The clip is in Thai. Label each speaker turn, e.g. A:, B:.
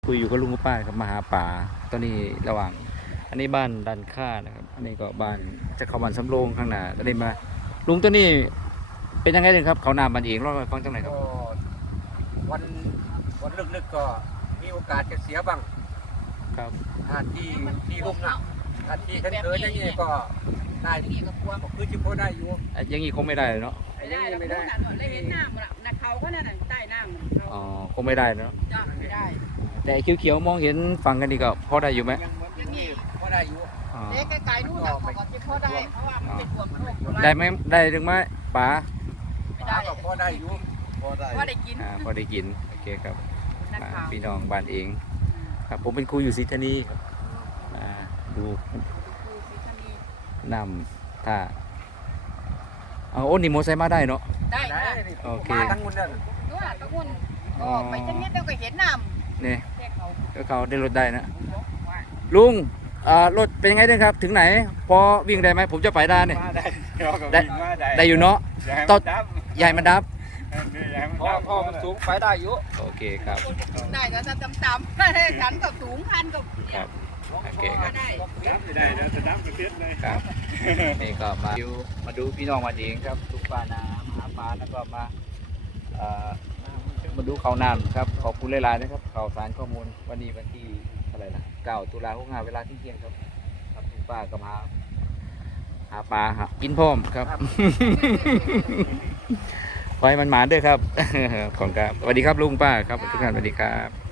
A: คุยอยู่กับลุงกับป้าครับมาหาป่าตอนนี้ระหว่างอันนี้บ้านดันค่านะครับอันนี้ก็บ้านจะเข้าบ้านสำโรงข้างหน้าตอนนี้มาลุงตัวนี้เป็นยังไงถึงครับเขานาบ้านเองเล่าให้ฟังจังไหนครับ
B: ก็วันวันลึกๆก็มีโอกาสจะเสียบ้าง
A: ครับ
B: ที่ลุ่มน้ำถ้าที่เขินๆอย่างนี้ก็ได้ก็คือจิโพได้อยู่
A: อย่างนี้คงไม่ได้เลยเนาะ
B: ไอ้อยังนี้ไม่ได้
C: เลยเห็นน้ำน่ะเขาก็นั่นน่ะใต้น้ำเขา
A: อ๋อคงไม่ได้เนาะ
C: จ้ะไม่ได้
A: แต่เขียวๆมองเห็นฟังกันดีก็พอได้อยู่ไหม
B: ยังเหมือนนี่พอได้อยู่
A: อ๋อ
C: เด็กไกลๆนู่นน่ะเขาก็จะพอได้เพราะว่ามันเป็นห่วงโรคโบราณ
A: ได้ไหมได้ถึงไหมป๋า
C: ไม่ได้
B: ก็พอได้อยู่พอได้
C: ว่าได้กิน
A: พอได้กินโอเคครับ
C: นักข่าว
A: พี่น้องบ้านเองครับผมเป็นครูอยู่ศรีธานีครับดู
C: ดูสิท่านนี่
A: นำท่าเอาโอ้นี่โมไซค์มาได้เนาะ
C: ได้
B: ได้
C: ได้
A: โอเค
B: มาทั้งหมดนั่น
C: ด้วยตะกุนก็ไปจังนิดเดียวก็เห็นน้
A: นี่
C: ำแค่เขา
A: ก็เขาได้รถได้นะลุงรถเป็นยังไงด้วยครับ ถึงไหน พอวิ่งได้ไหมผมจะไปได้เนี่ย
D: มาได้
A: ได้อยู่เนาะ
D: ต้
A: ต้
D: น
A: น ใหญ่มันดับ
B: พอมันสูงไปได้อยู่
A: โอเคครับ
C: ได้ก็จะต่ำๆฉันก็สูงพันก็
A: ครับโอเคครับ
C: ได้
D: ได้แล้วจะดับกระเทียมเลย
A: ครับนี่ก็มาดูพี่น้องมาเองครับทุกป่านาหาปลาแล้วก็มาดูเขาน้ำครับขอบคุณหลายๆนะครับข่าวสารข้อมูลวันนี้วันที่อะไรนะ9 ตุลาคมเวลาเที่ยงครับครับทุกป้าก็มาหาปลาหากินพร้อมครับ ขอให้มันหมาด้วยครับ ขอบคุณครับสวัสดีครับลุงป้าครับทุกท่านสวัสดีครับ